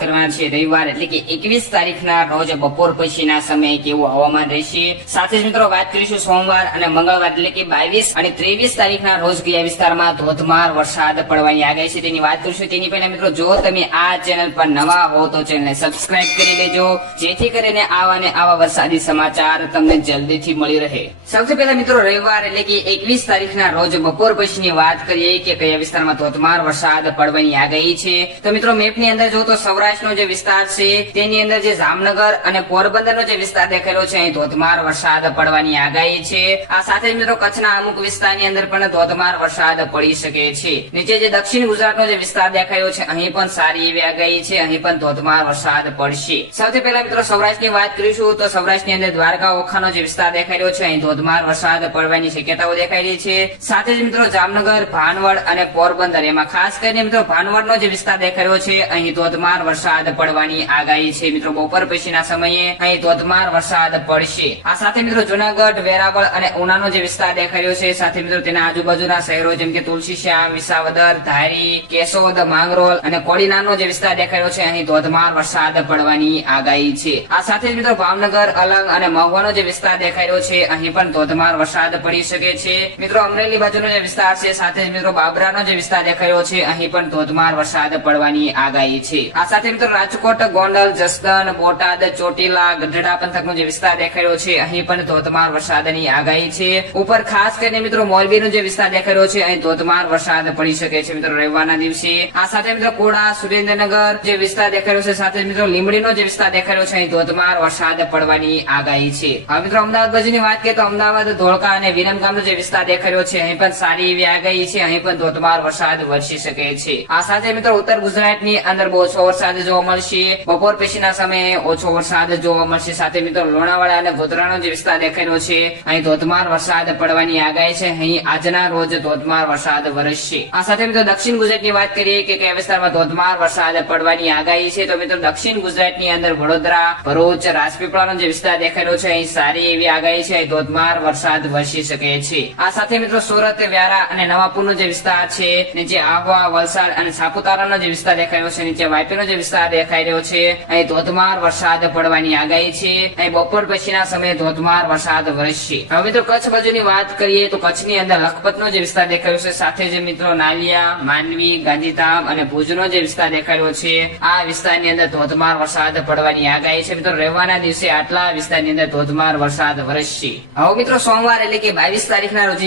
કરવાના છે રવિવાર એટલે કે 21 તારીખના રોજ બપોર પછીના સમયે કેવું હવામાન રહેશે। સાથે જ મિત્રો વાત કરીશું સોમવાર અને મંગળવાર એટલે કે 22 અને 23 તારીખના રોજ કયા વિસ્તારમાં ધોધમાર વરસાદ પડવાની આગાહી છે તેની વાત કરીશું। તેની પહેલા મિત્રો જો તમે આ ચેનલ પર નવા હો તો ચેનલને સબસ્ક્રાઇબ કરી લેજો, જેથી કરીને આવા ને આવા વરસાદી સમાચાર તમને જલ્દીથી મળી રહે। સૌથી પહેલા મિત્રો રવિવાર એટલે કે 21 તારીખના રોજ બપોર પછીની વાત કરીએ કે કયા વિસ્તારમાં ધોધમાર વરસાદ પડવાની આગાહી છે। તો મિત્રો મેપની અંદર જો તો સૌરાષ્ટ્રનો જે વિસ્તાર છે તેની અંદર જે જામનગર અને પોરબંદરનો જે વિસ્તાર દેખાયેલો છે અહીં ધોધમાર વરસાદ પડવાની આગાહી છે। આ સાથે જ મિત્રો કચ્છના અમુક વિસ્તારની અંદર પણ ધોધમાર વરસાદ પડી શકે છે। નીચે જે દક્ષિણ ગુજરાતનો જે વિસ્તાર દેખાયો છે અહીં પણ સારી એવી આગાહી છે, અહીં પણ ધોધમાર વરસાદ પડશે। સૌથી પહેલા મિત્રો સૌરાષ્ટ્રની વાત કરીશું તો સૌરાષ્ટ્રની અંદર દ્વારકા ઓખાનો જે વિસ્તાર દેખાયો છે અહીં ધોધમાર વરસાદ પડવાની શક્યતાઓ દેખાઈ રહી છે। સાથે જ મિત્રો જામનગર, ભાનવડ અને પોરબંદર, એમાં ખાસ કરીને મિત્રો ભાનવડનો જે વિસ્તાર દેખાયો છે અહીં ધોધમાર વરસાદ પડવાની આગાહી છે। મિત્રો બપોર પછીના સમયે અહીં ધોધમાર વરસાદ પડશે। આ સાથે મિત્રો જુનાગઢ, વેરાવળ અને ઉનાનો જે વિસ્તાર દેખાયો છે, સાથે મિત્રો તેના આજુબાજુના શહેરો જેમ કે તુલસીશ્યામ, વિસાવદર, ધારી, કેશોદ, માંગરોળ અને કોડીનારનો જે વિસ્તાર દેખાયો છે અહીં ધોધમાર વરસાદ પડવાની આગાહી છે। આ સાથે જ મિત્રો ભાવનગર, અલંગ અને મહુવાનો જે વિસ્તાર દેખાયો છે અહીં પણ ધોધમાર વરસાદ પડી શકે છે। મિત્રો અમરેલી બાજુનો જે વિસ્તાર છે, સાથે જ મિત્રો બાબરાનો જે વિસ્તાર દેખાયો છે અહીં પણ ધોધમાર વરસાદ પડવાની આગાહી છે। આ સાથે મિત્રો રાજકોટ, ગોંડલ, જસદણ, બોટાદ, ચોટીલા, ગઢડા પંથકનો જે વિસ્તાર દેખાયો છે અહીં પણ ધોધમાર વરસાદની આગાહી છે। ઉપર ખાસ કરીને મિત્રો મોરબીનો જે વિસ્તાર દેખાયો છે અહીં ધોધમાર વરસાદ પડી શકે છે મિત્રો રવિવારના દિવસે। આ સાથે મિત્રો કોડા, સુરેન્દ્રનગર જે વિસ્તાર દેખાયો છે, સાથે મિત્રો લીંબડીનો જે વિસ્તાર દેખાયો છે અહીં ધોધમાર વરસાદ પડવાની આગાહી છે। હવે મિત્રો અમદાવાદ બાજુની વાત કરીએ તો અમદાવાદ, ધોળકા અને વિરમગામનો જે વિસ્તાર દેખાયો છે અહીં પણ સારી એવી આગાહી છે, અહીં પણ ધોધમાર વરસાદ વરસી શકે છે। આ સાથે મિત્રો ઉત્તર ગુજરાતની અંદર બહુ ઓછો વરસાદ જોવા મળશે, બપોર પછીના સમયે ઓછો વરસાદ જોવા મળશે। સાથે મિત્રો લોણાવાડા અને ગોધરાનો જે વિસ્તાર દેખાયો છે અહીં ધોધમાર વરસાદ પડવાની આગાહી છે, અહીં આજના રોજ ધોધમાર વરસાદ વરસશે। આ સાથે મિત્રો દક્ષિણ ગુજરાતની વાત કરીએ કે કયા વિસ્તારમાં ધોધમાર વરસાદ પડવાની આગાહી છે, તો મિત્રો દક્ષિણ ગુજરાતની અંદર વડોદરા, ભરૂચ, રાજપીપળાનો જે વિસ્તાર દેખાયો છે અહીં સારી એવી આગાહી છે, ધોધમાર વરસાદ વરસી શકે છે। આ સાથે મિત્રો સુરત, વ્યારા અને નવાપુરનો જે વિસ્તાર છે, નીચે આહવા, વલસાડ અને સાપુતારાનો જે વિસ્તાર દેખાયો છે, નીચે વાપીનો જે વિસ્તાર દેખાઈ રહ્યો છે અહીં ધોધમાર વરસાદ પડવાની આગાહી છે, અહીં બપોર પછીના સમયે ધોધમાર વરસાદ વરસશે। હવે મિત્રો કચ્છ બાજુની વાત કરીએ તો કચ્છની અંદર લખપતનો જે વિસ્તાર દેખાયો છે, સાથે જ મિત્રો નાલિયા, માંડવી, ગાંધીધામ અને ભુજનો જે વિસ્તાર દેખાયો છે આ વિસ્તારની અંદર ધોધમાર વરસાદ પડવાની આગાહી છે। મિત્રો રવિવારના દિવસે આટલા વિસ્તારની અંદર ધોધમાર વરસાદ વરસશે। હવે મિત્રો સોમવાર એટલે કે 22 તારીખના રોજ